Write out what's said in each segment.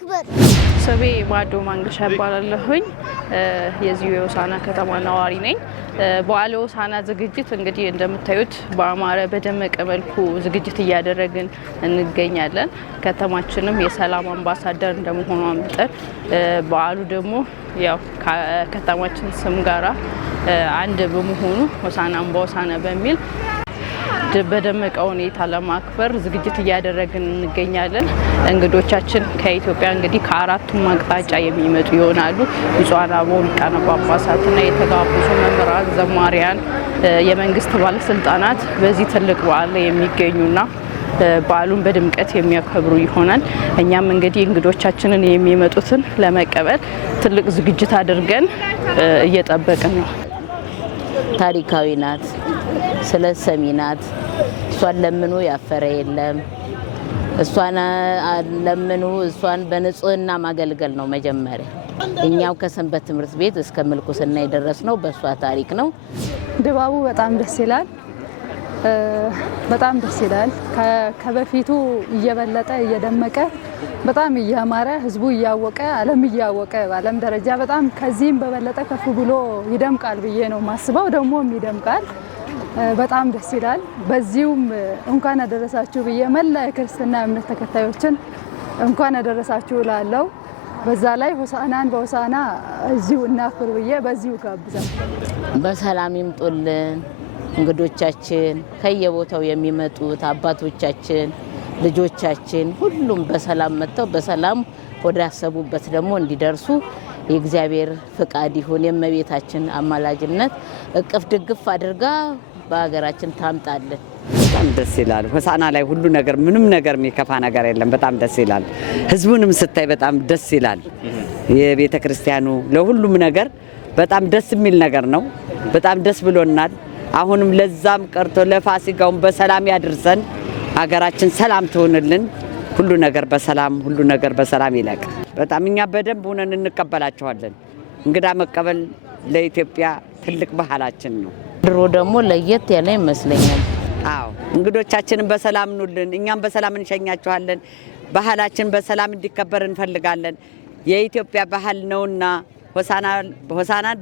ለማክበር ስሜ ማዶ ማንገሻ ይባላለሁኝ። የዚሁ የሆሳዕና ከተማ ነዋሪ ነኝ። በዓለ ሆሳዕና ዝግጅት እንግዲህ እንደምታዩት በአማረ በደመቀ መልኩ ዝግጅት እያደረግን እንገኛለን። ከተማችንም የሰላም አምባሳደር እንደመሆኗ መጠን በዓሉ ደግሞ ያው ከከተማችን ስም ጋራ አንድ በመሆኑ ሆሳዕናም በሆሳዕና በሚል በደመቀ ሁኔታ ለማክበር ዝግጅት እያደረግን እንገኛለን። እንግዶቻችን ከኢትዮጵያ እንግዲህ ከአራቱም አቅጣጫ የሚመጡ ይሆናሉ። ብፁዓን አበው ሊቃነ ጳጳሳትና የተጋበዙ መምህራን፣ ዘማሪያን፣ የመንግስት ባለስልጣናት በዚህ ትልቅ በዓል ላይ የሚገኙና በዓሉን በድምቀት የሚያከብሩ ይሆናል። እኛም እንግዲህ እንግዶቻችንን የሚመጡትን ለመቀበል ትልቅ ዝግጅት አድርገን እየጠበቅን ነው። ታሪካዊ ናት፣ ስለሰሚ ናት። እሷን ለምኑ ያፈረ የለም። እሷን ለምኑ፣ እሷን በንጹህና ማገልገል ነው መጀመሪያ። እኛው ከሰንበት ትምህርት ቤት እስከ ምልኩስና የደረስነው በእሷ ታሪክ ነው። ድባቡ በጣም ደስ ይላል። በጣም ደስ ይላል። ከበፊቱ እየበለጠ እየደመቀ በጣም እያማረ ህዝቡ እያወቀ ዓለም እያወቀ በዓለም ደረጃ በጣም ከዚህም በበለጠ ከፍ ብሎ ይደምቃል ብዬ ነው ማስበው። ደግሞም ይደምቃል። በጣም ደስ ይላል። በዚሁም እንኳን አደረሳችሁ ብዬ መላ የክርስትና እምነት ተከታዮችን እንኳን አደረሳችሁ ላለው በዛ ላይ ሆሳዕናን በሆሳዕና እዚሁ እናክብር ብዬ በዚሁ ጋብዛለሁ። በሰላም ይምጡልን እንግዶቻችን፣ ከየቦታው የሚመጡት አባቶቻችን፣ ልጆቻችን ሁሉም በሰላም መጥተው በሰላም ወደ ያሰቡበት ደግሞ እንዲደርሱ የእግዚአብሔር ፍቃድ ይሁን። የእመቤታችን አማላጅነት እቅፍ ድግፍ አድርጋ በሀገራችን ታምጣልን። በጣም ደስ ይላል። ሆሳዕና ላይ ሁሉ ነገር ምንም ነገር የሚከፋ ነገር የለም። በጣም ደስ ይላል። ህዝቡንም ስታይ በጣም ደስ ይላል። የቤተ ክርስቲያኑ ለሁሉም ነገር በጣም ደስ የሚል ነገር ነው። በጣም ደስ ብሎናል። አሁንም ለዛም ቀርቶ ለፋሲካውን በሰላም ያድርሰን። ሀገራችን ሰላም ትሆንልን። ሁሉ ነገር በሰላም ይለቅ። በጣም እኛ በደንብ ሆነን እንቀበላቸዋለን። እንግዳ መቀበል ለኢትዮጵያ ትልቅ ባህላችን ነው። ድሮ ደግሞ ለየት ያለ ይመስለኛል። አዎ እንግዶቻችንን በሰላም ኑልን፣ እኛም በሰላም እንሸኛቸዋለን። ባህላችን በሰላም እንዲከበር እንፈልጋለን። የኢትዮጵያ ባህል ነውና ሆሳዕናን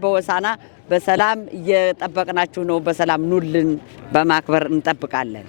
በሆሳዕና በሰላም እየጠበቅናችሁ ነው። በሰላም ኑልን፣ በማክበር እንጠብቃለን።